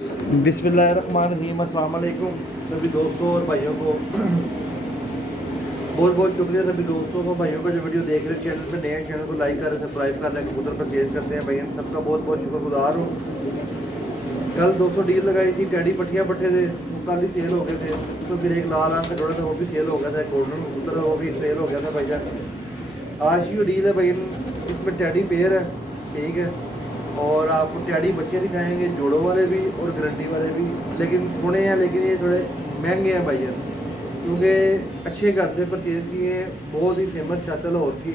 बिस्मिल्लाहिर्रहमानिर्रहीम, अस्सलाम वालेकुम सभी दोस्तों और भाइयों को बहुत बहुत शुक्रिया सभी दोस्तों को भाइयों को जो वीडियो देख रहे हैं। चैनल पे नए हैं, चैनल को लाइक करें, सब्सक्राइब कर लें, कबूतर परचेज करते हैं भाई, सबका बहुत बहुत शुक्रगुजार हूँ। कल 200 डील लगाई थी, टैडी पट्टियाँ पट्टे थे, वो कल ही सेल हो गए थे। तो फिर एक लाल आंख का जोड़ा था, वो भी सेल हो गया था। गोल्डन कबूतर वो भी सेल हो गया था भाईजान। आज की डील है भाई, इसमें टैडी पेयर है, ठीक है। और आपको टैडी बच्चे दिखाएंगे, जोड़ों वाले भी और गारंटी वाले भी, लेकिन थोड़े हैं, लेकिन ये थोड़े महंगे हैं भाईजान, क्योंकि अच्छे घर से परचेज़ किए हैं। बहुत ही फेमस छत लाहौर की,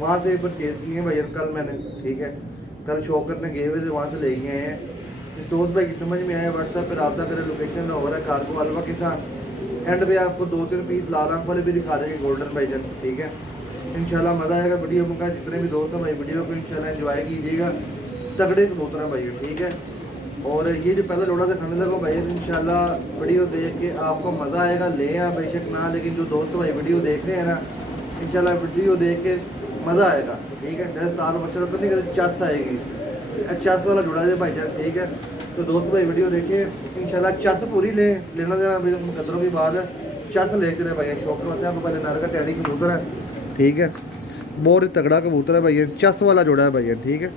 वहाँ से परचेज़ किए हैं भाईजान कल मैंने, ठीक है। कल शॉप करने गए हुए थे, वहाँ से लेके आए हैं। इस दोस्त भाई की समझ में आया, व्हाट्सएप पर रब्ता करें, लोकेशन लाहौर है, कारको अलवा के साथ। एंड पे आपको 2-3 पीस लाल आंख वाले भी दिखा देंगे, गोल्डन भाईजान, ठीक है। इंशाल्लाह मज़ा आएगा वीडियो का। जितने भी दोस्त हैं भाई, वीडियो को इंशाल्लाह एंजॉय कीजिएगा। तगड़े कबूतर हैं भाई, ठीक है। और ये जो पहला जोड़ा दिखाने लगा भाई, इंशाल्लाह वीडियो देख के आपको मज़ा आएगा। ले आ बेशक ना, लेकिन जो दोस्त भाई वीडियो देख रहे हैं ना, इंशाल्लाह वीडियो देख के मज़ा आएगा, ठीक है। जैसे ताल बच्चा तो नहीं कहते, चस आएगी, चस वाला जोड़ा है भाई जान, ठीक है। तो दोस्त भाई वीडियो देखे, इंशाल्लाह चस पूरी लेना देना मुकदरों की बात है। चस लेके रहे भाई, शौक होते हैं आपको पहले नर का टैडी कबूतर है, ठीक है। बहुत ही तगड़ा कबूतर है भाई, चस वाला जोड़ा है भाई, ठीक है।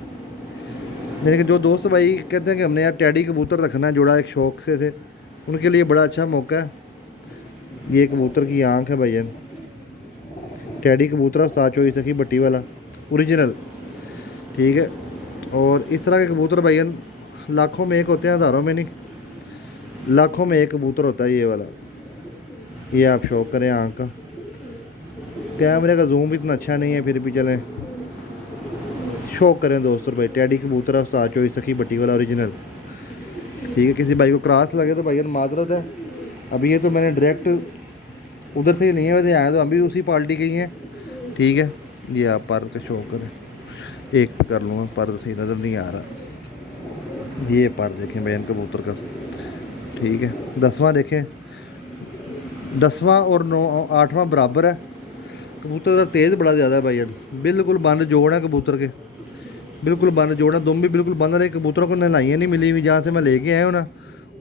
यानी कि जो दोस्त भाई कहते हैं कि हमने यार टैडी कबूतर रखना है जोड़ा एक शौक से थे, उनके लिए बड़ा अच्छा मौका है। ये कबूतर की आंख है भाई, टैडी कबूतर साचो ही सखी बट्टी वाला ओरिजिनल, ठीक है। और इस तरह के कबूतर भाई लाखों में एक होते हैं, हज़ारों में नहीं, लाखों में एक कबूतर होता है ये वाला। ये आप शौक करें आंख का। कैमरे का जूम इतना अच्छा नहीं है, फिर भी चलें शौक करें दोस्तों भाई। टैडी कबूतर साचो ही सखी बट्टी वाला ओरिजिनल, ठीक है। किसी भाई को क्रॉस लगे तो भाई माजरत है। अभी ये तो मैंने डायरेक्ट उधर से ही नहीं है, वैसे आए तो अभी उसी पार्टी के ही हैं, ठीक है। ये आप पर से शौक करें, एक कर लूँगा, पर सही नज़र नहीं आ रहा। ये पर देखें बहन कबूतर का, ठीक है। 10वां देखें, 10वां और 8वां बराबर है। कबूतर का तेज़ बड़ा ज़्यादा है भाई, बिल्कुल बंद जोड़ है कबूतर के, बिल्कुल बंद जोड़ है। दुम भी बिल्कुल बंद रहे। कबूतरों को नहलाइयाँ नहीं मिली हुई, जहाँ से मैं लेके आया हूँ ना,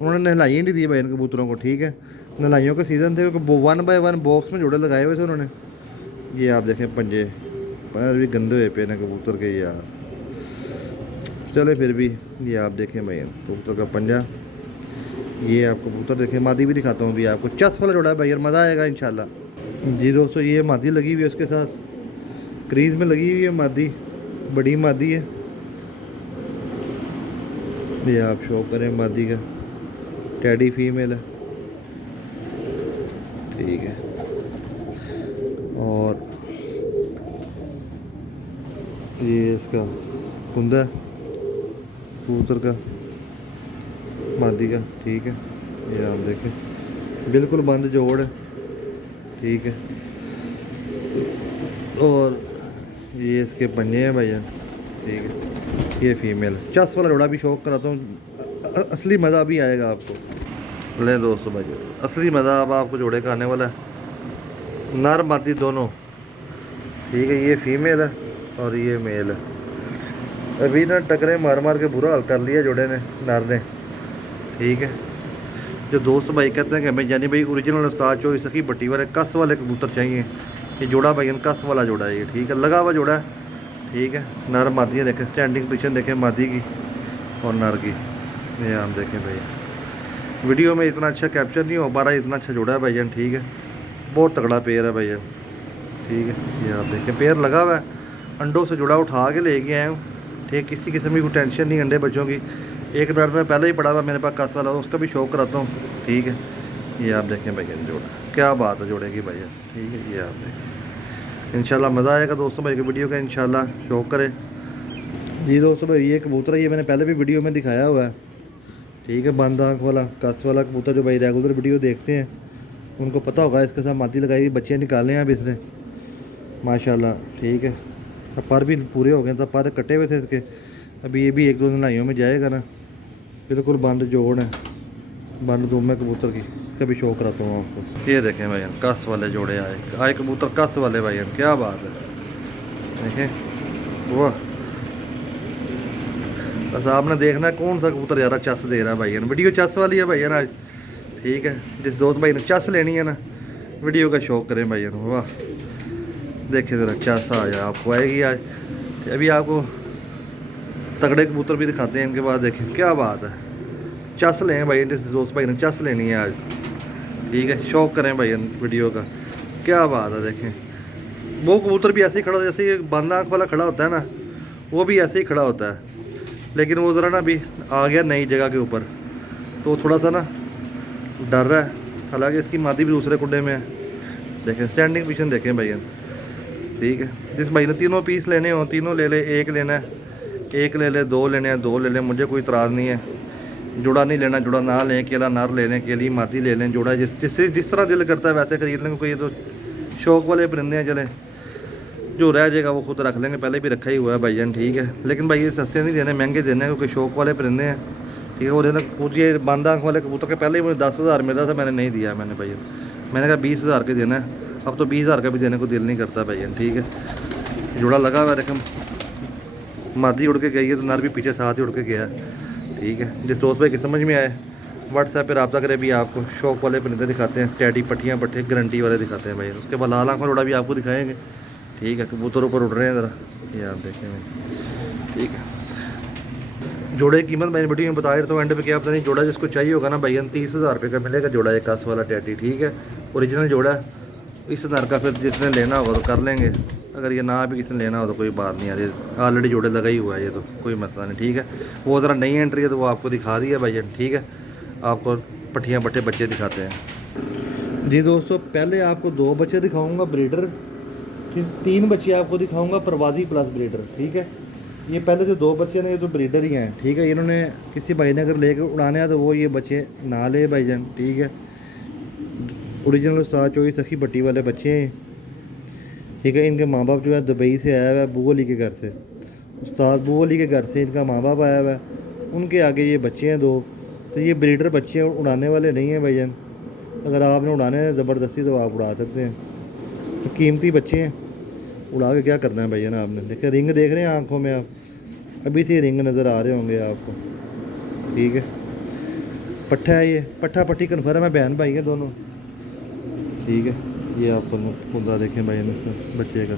उन्होंने नहलाइयाँ नहीं दी भाई इन कबूतरों को, ठीक है। नहलाइयों के सीज़न थे, 1 बाय 1 बॉक्स में जोड़े लगाए हुए थे उन्होंने। ये आप देखें पंजे पर भी गंदे हुए पे ना कबूतर के यार, चले फिर भी। ये आप देखें भाई कबूतर का पंजा। ये आप कबूतर देखें, मादी भी दिखाता हूँ अभी आपको। चस वाला जोड़ा है भाई, मज़ा आएगा इंशाल्लाह जी दोस्तों। ये मादी लगी हुई है उसके साथ, क्रीज में लगी हुई है मादी, बड़ी मादी है। ये आप शौक करें मादी का, टैडी फीमेल है, ठीक है। और ये इसका कुंदा है कबूतर का, मादी का, ठीक है। ये आप देखें बिल्कुल बंद जोड़ है, ठीक है। और ये इसके पंजे हैं भैया, ठीक है। ये फीमेल चस वाला जोड़ा भी शौक कराता हूँ, असली मज़ा भी आएगा आपको। ले दोस्तों भाई, असली मज़ा अब आपको जोड़े का आने वाला है। नर मादी दोनों, ठीक है। ये फीमेल है और ये मेल है। अभी ना टकरे मार मार के बुरा हाल कर लिया जोड़े ने, नर ने, ठीक है। जो दोस्त भाई कहते हैं कि हमें यानी भाई ओरिजिनल साचो सखी बट्टी वाले कस वाले कबूतर चाहिए, ये जोड़ा भाई कस वाला जोड़ा है ये, ठीक है। लगा हुआ जोड़ा है, ठीक है। नर मादियाँ देखें, स्टैंडिंग पोजीशन देखें मादी की और नर की। ये आप देखें भाई, वीडियो में इतना अच्छा कैप्चर नहीं हो पा रहा, इतना अच्छा जोड़ा है भाईजान, ठीक है। बहुत तगड़ा पेयर है भाईजान, ठीक है। ये आप देखें पेयर लगा हुआ है, अंडों से जुड़ा उठा के लेके आया हूँ, ठीक। किसी किस्म की कोई टेंशन नहीं अंडे बच्चों की। एक नर में पहले ही पड़ा हुआ मेरे पास कस वाला, उसका भी शौक कराता हूँ, ठीक है। ये आप देखें भाईजान जोड़ा, क्या बात है जोड़े की भाईजान, ठीक है। ये आप देखें इंशाल्लाह मज़ा आएगा दोस्तों भाई की वीडियो का, इंशाल्लाह शौक करें जी दोस्तों भाई। ये कबूतर ये मैंने पहले भी वीडियो में दिखाया हुआ है, ठीक है। बंद आँख वाला कस वाला कबूतर, जो भाई रेगुलर वीडियो देखते हैं उनको पता होगा। इसके साथ मादी लगाई, बच्चे निकाले हैं अब इसने माशाल्लाह, ठीक है। अब पर भी पूरे हो गए, तो पर कटे हुए थे इसके। अभी ये भी 1-2 नहाइयों में जाएगा ना। बिल्कुल बंद जोड़ है, बंद दूम है कबूतर की, कभी शौक कराता हूँ आपको। ये देखें भाई कस वाले जोड़े आए कबूतर कस वाले भाई, क्या बात है, देखें वाह। बस आपने देखना है कौन सा कबूतर ज़्यादा चस दे रहा है भाई। वीडियो चस वाली है भाई आज, ठीक है। जिस दोस्त भाई ने चस लेनी है ना, वीडियो का शौक करें भाई। वाह देखिए ज़रा चस आ जाए आपको आएगी आज। अभी आपको तगड़े कबूतर भी दिखाते हैं इनके बाद, देखें क्या बात है। चस लें भाई, जिस दोस्त भाई ने चस लेनी है आज, ठीक है। शौक करें भाई वीडियो का, क्या बात है। देखें वो कबूतर भी ऐसे ही खड़ा, जैसे ये बंद आँख वाला खड़ा होता है ना, वो भी ऐसे ही खड़ा होता है, लेकिन वो ज़रा ना अभी आ गया नई जगह के ऊपर, तो थोड़ा सा ना डर रहा है। हालांकि इसकी मादी भी दूसरे कुंडे में है। देखें स्टैंडिंग पोजीशन देखें भाई, ठीक है। जिस भाई ने तीनों पीस लेने हो तीनों ले ले, एक लेना है एक ले ले, दो लेने हैं दो ले लें, मुझे कोई इतराज़ नहीं है। जुड़ा नहीं लेना जुड़ा ना लें, केला नर ले लें, केली मादी ले लें, जुड़ा जिस तरह दिल करता है वैसे खरीद लेंगे। कोई ये तो शौक वाले परिंदे हैं, चले जो रह जाएगा वो खुद रख लेंगे, पहले भी रखा ही हुआ है भाईजान, ठीक है। लेकिन भाई ये सस्ते नहीं देने, महंगे देने, क्योंकि शौक वाले परिंदे हैं, ठीक है। वो देना पूछिए बंद आँख वाले कबूतर के पहले ही मुझे 10,000 मिल रहा था, मैंने नहीं दिया। मैंने भाई मैंने कहा 20,000 के देना है, अब तो 20,000 का भी देने को दिल नहीं करता भाईजान, ठीक है। जुड़ा लगा हुआ रकम, मादी उड़ के गई है तो नर भी पीछे साथ ही उड़ के गया, ठीक है। जिस दोस्त भाई की समझ में आए व्हाट्सएप पे रब्ता करें। भी आपको शौक वाले परिंदे दिखाते हैं, टैडी पट्टियाँ पट्टे गारंटी वाले दिखाते हैं भाई। उसके बाद लाल आँख वाला भी आपको दिखाएंगे, ठीक है। कबूतर ऊपर उड़ रहे हैं ज़रा, ये आप देखें भाई, ठीक है। जोड़े की कीमत मैंने वीडियो में बता देता हूँ एंड पे, क्या पता नहीं जोड़ा जिसको चाहिए होगा ना भाई 30,000 रुपये का मिलेगा जोड़ा, एक 10 वाला टैडी, ठीक है। ओरिजिनल जोड़ा इस नर का, फिर जिसने लेना होगा तो कर लेंगे, अगर ये ना भी किसी ने लेना हो तो कोई बात नहीं है, ऑलरेडी जोड़े लगा ही हुआ है, ये तो कोई मसला नहीं, ठीक है। वो ज़रा नई एंट्री है तो वो आपको दिखा दिया भाई, ठीक है। आपको पट्टियाँ पट्टे बच्चे दिखाते हैं जी दोस्तों। पहले आपको 2 बच्चे दिखाऊंगा ब्रीडर, फिर 3 बच्चे आपको दिखाऊंगा प्रवासी प्लस ब्रीडर, ठीक है। ये पहले जो 2 बच्चे हैं ये तो ब्रीडर ही हैं, ठीक है। इन्होंने किसी भाई ने अगर लेकर उड़ाने हैं तो वो ये बच्चे ना ले भाईजान, ठीक है। ओरिजिनल उस्ताद चोई सखी पट्टी वाले बच्चे हैं, ठीक है। इनके माँ बाप जो है दुबई से आया हुआ है, बू अली के घर से, उस्ताद बू अली के घर से इनका माँ बाप आया हुआ है, उनके आगे ये बच्चे हैं 2। तो ये ब्रीडर बच्चे हैं, उड़ाने वाले नहीं हैं भाईजान। अगर आपने उड़ाने हैं ज़बरदस्ती तो आप उड़ा सकते हैं, तो कीमती बच्चे हैं, उड़ा के क्या करना है भाईजान आपने। देखिए रिंग देख रहे हैं आँखों में आप, अभी से रिंग नज़र आ रहे होंगे आपको, ठीक है। पट्ठा है ये, पट्ठा पट्टी कन्फर्म है, बहन भाई है दोनों, ठीक है। ये आपको खुदा देखें भाई बच्चे का,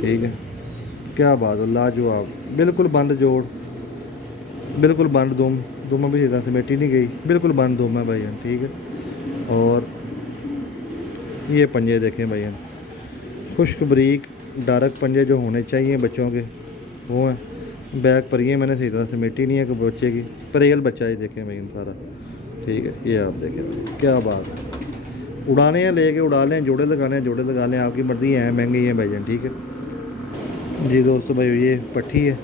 ठीक है। क्या बात है, लाजवाब, बिल्कुल बंद जोड़, बिल्कुल बंद दुम भी सीधा समेटी नहीं गई, बिल्कुल बंद दुम है भाई, ठीक है। और ये पंजे देखें भाई, खुश्क बरीक डार्क पंजे जो होने चाहिए बच्चों के वो हैं। बैक पर ये मैंने सही तरह समेटी नहीं है कि बच्चे की परेल बच्चा ही देखें भाई सारा, ठीक है। ये आप देखें क्या बात है, उड़ाने हैं लेके उड़ा लें, जोड़े लगाने हैं जोड़े लगा लें, आपकी मर्जी है, महंगी है भाईजान, ठीक है जी दोस्तों। भाई ये पट्ठी है,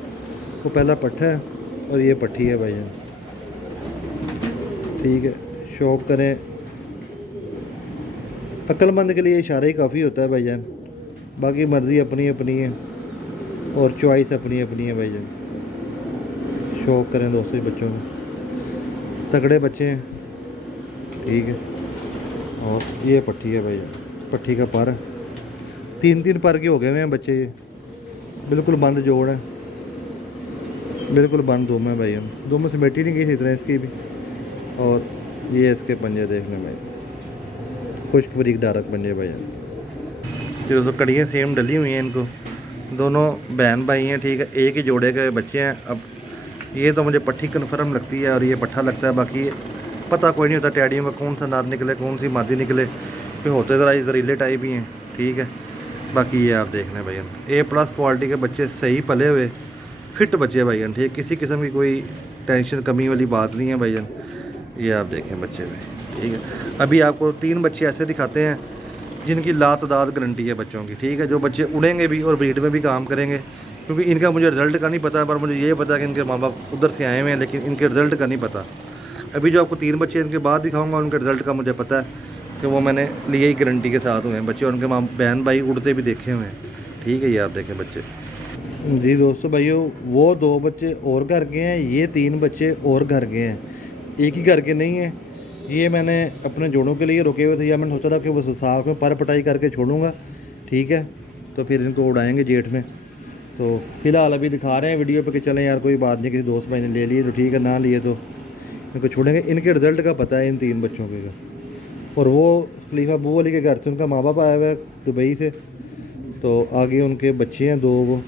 वो पहला पट्ठा है और ये पट्ठी है भाईजान, ठीक है। शौक करें, अक्लमंद के लिए इशारा ही काफ़ी होता है भाईजान, बाकी मर्ज़ी अपनी अपनी है और चॉइस अपनी अपनी है भाईजान। शौक करें दोस्तों बच्चों को, तगड़े बच्चे हैं, ठीक है। और ये पट्ठी है भाई, पट्ठी का पर 3-3 पर के हो गए हैं बच्चे, ये बिल्कुल बंद जोड़ है, बिल्कुल बंद दुम है भाई, दुम समेटी नहीं गई इस तरह इसकी भी। और ये इसके पंजे देख लें भाई, खुश्क बरीक डार्क पंजे भाई। ये तो कड़ियाँ सेम डली हुई हैं, इनको दोनों बहन भाई हैं, ठीक है। एक ही जोड़े के बच्चे हैं। अब ये तो मुझे पट्ठी कन्फर्म लगती है और ये पट्ठा लगता है, बाकी पता कोई नहीं होता टैडियों का कौन सा नाद निकले कौन सी मादी निकले, कि होते ज़रा जरीले टाइप ही हैं, ठीक है। बाकी ये आप देख लें भाई, A+ क्वालिटी के बच्चे, सही पले हुए फिट बच्चे भाईजान, ठीक, किसी किस्म की कोई टेंशन कमी वाली बात नहीं है भाईजान। ये आप देखें बच्चे भाई, ठीक है। अभी आपको 3 बच्चे ऐसे दिखाते हैं जिनकी लातदाद गारंटी है बच्चों की, ठीक है। जो बच्चे उड़ेंगे भी और ब्रीड में भी काम करेंगे, क्योंकि इनका मुझे रिज़ल्ट का नहीं पता है, पर मुझे ये पता है कि इनके माँ बाप उधर से आए हुए हैं, लेकिन इनके रिज़ल्ट का नहीं पता। अभी जो आपको 3 बच्चे इनके बाद दिखाऊंगा उनके रिज़ल्ट का मुझे पता है कि वो मैंने लिए ही गारंटी के साथ हुए हैं बच्चे, उनके माँ बहन भाई उड़ते भी देखे हुए हैं, ठीक है। ये आप देखें बच्चे जी दोस्तों भाइयों, वो 2 बच्चे और घर के हैं, ये 3 बच्चे और घर के हैं, एक ही घर के नहीं हैं। ये मैंने अपने जोड़ों के लिए रुके हुए थे, या मैंने सोचा था कि वो साफ में पर पटाई करके छोड़ूंगा, ठीक है। तो फिर इनको उड़ाएंगे जेठ में, तो फ़िलहाल अभी दिखा रहे हैं वीडियो पे कि चलें यार कोई बात नहीं, किसी दोस्त भाई ने ले लिए तो ठीक है, ना लिए तो इनको छोड़ेंगे। इनके रिज़ल्ट का पता है इन 3 बच्चों के का। और वो खलीफा अबू अली के घर से उनका माँ बाप आया हुआ है दुबई से, तो आगे उनके बच्चे हैं 2 वो,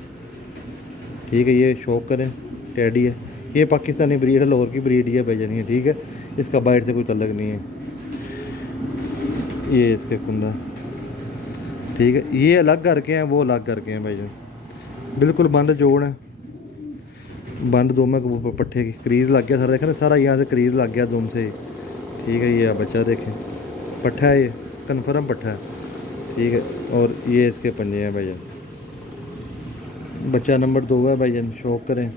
ठीक है। ये शौक करें टैडी है, ये पाकिस्तानी ब्रीड है, लाहौर की ब्रीड है भाईजान ये, ठीक है। इसका बाइट से कोई तल्लक नहीं है। ये इसके कुंदा, ठीक है। ये अलग करके हैं, वो अलग करके हैं भाईजान, बिल्कुल बंद जोड़ है, बंद दुम है। पट्ठे की क्रीज लग गया सारा, देखें ना सारा यहाँ से क्रीज लग गया दुम से ही, ठीक है। ये बच्चा देखें, पट्ठा है ये, कन्फर्म पट्ठा है, ठीक है। और ये इसके पंजे हैं भाईजान, बच्चा नंबर 2 है भाईजान, शौक करें,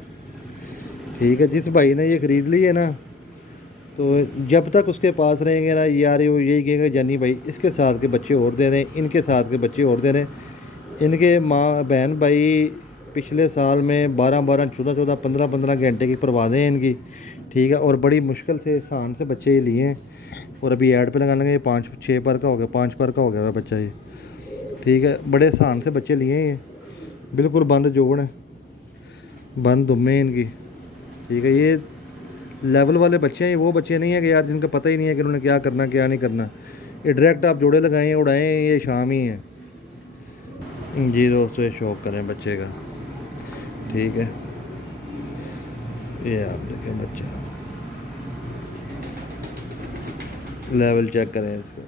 ठीक है। जिस भाई ने ये ख़रीद ली है ना, तो जब तक उसके पास रहेंगे ना यार, वो यही कहेंगे जानी भाई इसके साथ के बच्चे और दे दें, इनके साथ के बच्चे और दे दें। इनके माँ बहन भाई पिछले साल में 12-12, 14-14, 15-15 घंटे की परवाज़ें हैं इनकी, ठीक है। और बड़ी मुश्किल से शान से बच्चे ये लिए हैं, और अभी ऐड पे लगा लेंगे। ये 5-6 पर का हो गया, 5 पर का हो गया है बच्चा ये, ठीक है। बड़े शान से बच्चे लिए हैं ये, बिल्कुल बंद जोड़ है, बंद दुम्मे इनकी, ठीक है। ये लेवल वाले बच्चे हैं, वो बच्चे नहीं है कि यार जिनका पता ही नहीं है कि उन्होंने क्या करना क्या नहीं करना। ये डायरेक्ट आप जोड़े लगाएं उड़ाएं, ये शाम ही है जी दोस्तों। ये शौक करें बच्चे का, ठीक है। ये आप देखें बच्चा, लेवल चेक करें इसका।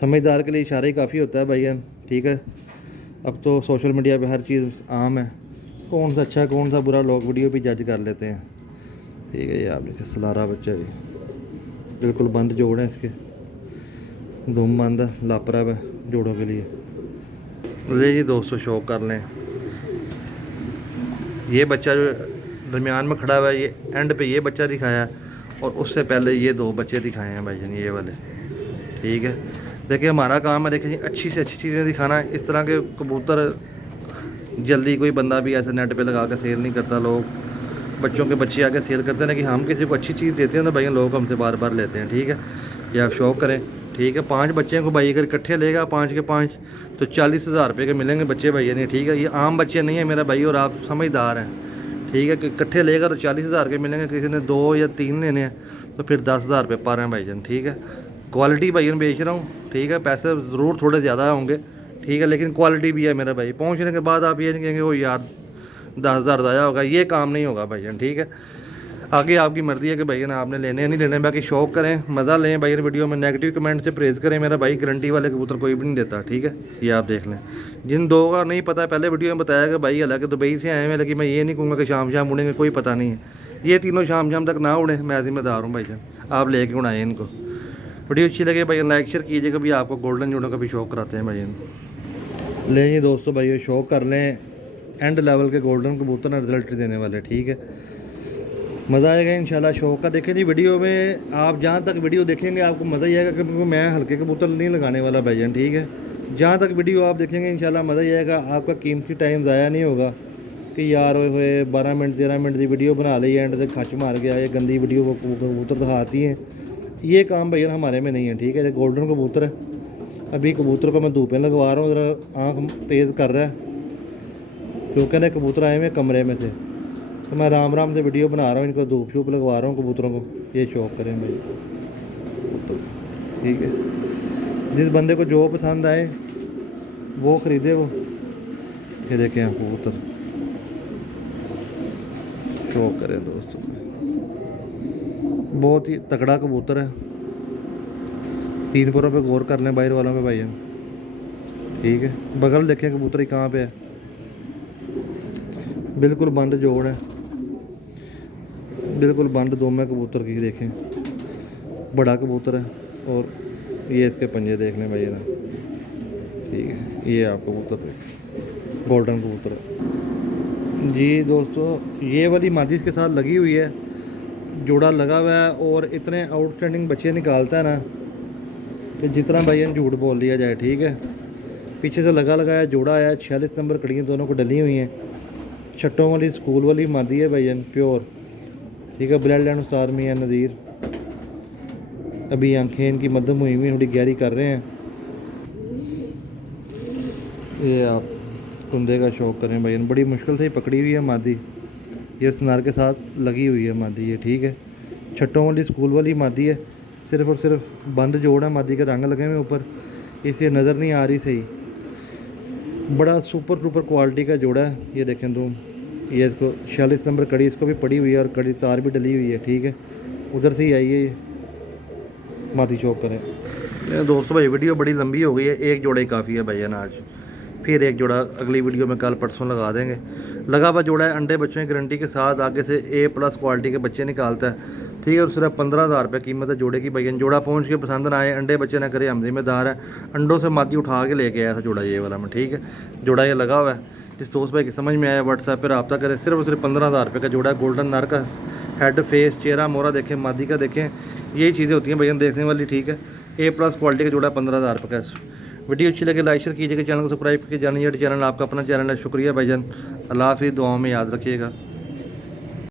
समझदार के लिए इशारा ही काफ़ी होता है भैया, ठीक है। अब तो सोशल मीडिया पे हर चीज़ आम है, कौन सा अच्छा कौन सा बुरा लोग वीडियो पे जज कर लेते हैं, ठीक है। ये आप देखें सलारा बच्चा भी, बिल्कुल बंद जोड़ है इसके, धूम बंद है, लापरा है जोड़ों के लिए। ले जी दोस्तों शौक कर लें। ये बच्चा जो दरमियान में खड़ा हुआ है, ये एंड पे ये बच्चा दिखाया, और उससे पहले ये 2 बच्चे दिखाए हैं भाईजान ये वाले, ठीक है। देखिए हमारा काम है, देखिए अच्छी से अच्छी चीज़ें दिखाना। इस तरह के कबूतर जल्दी कोई बंदा भी ऐसे नेट पे लगा कर सेल नहीं करता। लोग बच्चों के बच्चे आके सेल करते हैं ना, कि हम किसी को अच्छी चीज़ देते हैं तो भाई लोग हमसे बार बार लेते हैं, ठीक है। ये आप शौक करें, ठीक है। 5 बच्चे को भाई अगर इकट्ठे लेगा 5 के 5 तो 40,000 रुपये के मिलेंगे बच्चे भैया नहीं, ठीक है। ये आम बच्चे नहीं है मेरा भाई, और आप समझदार हैं, ठीक है। कि इकट्ठे लेगा तो 40,000 के मिलेंगे, किसी ने 2 या 3 लेने हैं तो फिर 10,000 रुपये पर हैं भाईजान, ठीक है। क्वालिटी भाईजान बेच रहा हूँ, ठीक है। पैसे ज़रूर थोड़े ज़्यादा होंगे, ठीक है, लेकिन क्वालिटी भी है मेरा भाई। पहुँचने के बाद आप ये नहीं कहेंगे वो यार 10,000 ज़ाया होगा, ये काम नहीं होगा भाईजान, ठीक है। आगे आपकी मर्ज़ी है कि भैया ना आपने लेने नहीं लेने, बाकी शौक करें, मज़ा लें भाई। वीडियो में नेगेटिव कमेंट से परहेज़ करें मेरा भाई, गारंटी वाले कबूतर कोई भी नहीं देता, ठीक है। ये आप देख लें। जिन 2 का नहीं पता, पहले वीडियो में बताया कि भाई हालांकि दुबई से आए हैं, लेकिन मैं ये नहीं कहूँगा कि शाम शाम उड़ेंगे, कोई पता नहीं है। ये तीनों शाम शाम तक ना उड़ें, मैं जिम्मेदार हूँ भाईजान, आप लेके उड़ाएँ इनको। वीडियो अच्छी लगे भाई लाइक शेयर कीजिएगा। भी आपको गोल्डन जोड़ों का भी शौक कराते हैं भाई। लें जी दोस्तों भाई शौक कर लें, एंड लेवल के गोल्डन कबूतर ना रिजल्ट देने वाले, ठीक है। मज़ा आएगा इंशाल्लाह शौक का। देखें जी वीडियो में आप जहाँ तक वीडियो देखेंगे आपको मज़ा ही आएगा, क्योंकि मैं हल्के कबूतर नहीं लगाने वाला भाईजान, ठीक है। जहाँ तक वीडियो आप देखेंगे इंशाल्लाह मज़ा ही आएगा, आपका कीमती टाइम ज़ाया नहीं होगा कि यार होए 12 मिनट 13 मिनट की वीडियो बना ली एंड से खच मार गया, ये गंदी वीडियो वो कबूतर दिखाती हैं। ये काम भैया हमारे में नहीं है, ठीक है। गोल्डन कबूतर है, अभी कबूतर को मैं धूपें लगवा रहा हूँ, ज़रा आँख तेज़ कर रहा है क्योंकि ना कबूतर आए हुए कमरे में से, तो मैं राम राम से वीडियो बना रहा हूँ, इनको धूप शूप लगवा रहा हूँ कबूतरों को। ये शौक करें भाई, तो ठीक है। जिस बंदे को जो पसंद आए वो ख़रीदे वो। ये देखें आप कबूतर, शौक करें दोस्तों, बहुत ही तगड़ा कबूतर है। 3 परों पे गौर कर लें बाहर वालों पे भाई, ठीक है। बगल देखें कबूतर कहाँ पे है, बिल्कुल बंद जोड़ है, बिल्कुल बंद दो में कबूतर की देखें, बड़ा कबूतर है। और ये इसके पंजे देख लें भाई ना, ठीक है। ये आप कबूतर गोल्डन कबूतर है जी दोस्तों। ये वाली मादी इसके साथ लगी हुई है, जोड़ा लगा हुआ है, और इतने आउटस्टैंडिंग बच्चे निकालता है ना कि जितना भाई ने झूठ बोल लिया जाए, ठीक है। पीछे से लगा लगाया जोड़ा आया, 46 नंबर कड़ियाँ दोनों को डली हुई हैं। छट्टों वाली स्कूल वाली मादी है भाई प्योर, ठीक है। ब्लड लाइन उस्ताद मियां नज़ीर। अभी आंखें इनकी मध्यम हुई थोड़ी गहरी कर रहे हैं। ये आप कुंदे का शौक करें भाई, बड़ी मुश्किल से ही पकड़ी हुई है मादी, ये सुनार के साथ लगी हुई है मादी ये, ठीक है। छट्टों वाली स्कूल वाली मादी है, सिर्फ और सिर्फ बंद जोड़ है, मादी के रंग लगे हुए ऊपर, इसलिए नज़र नहीं आ रही सही। बड़ा सुपर डुपर क्वालिटी का जोड़ा है ये, देखें तुम, ये इसको 46 नंबर कड़ी इसको भी पड़ी हुई है और कड़ी तार भी डली हुई है, ठीक है। उधर से ही आई है ये, मादी शौक करें। दोस्तों भाई वीडियो बड़ी लंबी हो गई है, एक जोड़ा ही काफ़ी है भैया ना आज, फिर एक जोड़ा अगली वीडियो में कल परसों लगा देंगे। लगा हुआ जोड़ा है, अंडे बच्चों की गारंटी के साथ, आगे से A+ क्वालिटी के बच्चे निकालता है, ठीक है। और सिर्फ 15,000 रुपये कीमत है जोड़े की भैया। जोड़ा पहुंच के पसंद ना आए, अंडे बच्चे ना करे, हम जिम्मेदार है। अंडों से मादी उठा के लेके आया था जोड़ा ये वाला मैं, ठीक है। जोड़ा ये लगा हुआ है, जिस दोस्त भाई की समझ में आया व्हाट्सएप पर रब्ता करें। सिर्फ और सिर्फ 15,000 रुपये का जोड़ा है। गोल्डन नर का हेड, फेस, चेहरा मोहरा देखें, मादी का देखें, यही चीज़ें होती हैं भैया देखने वाली, ठीक है। A+ क्वालिटी का जोड़ा 15,000 रुपये का। वीडियो अच्छी लगे लाइक शेयर कीजिएगा, चैनल को सब्सक्राइब करके जानिए। चैनल आपका अपना चैनल है। शुक्रिया भाईजान, अल्लाह हाफिज़, दुआओं में याद रखिएगा।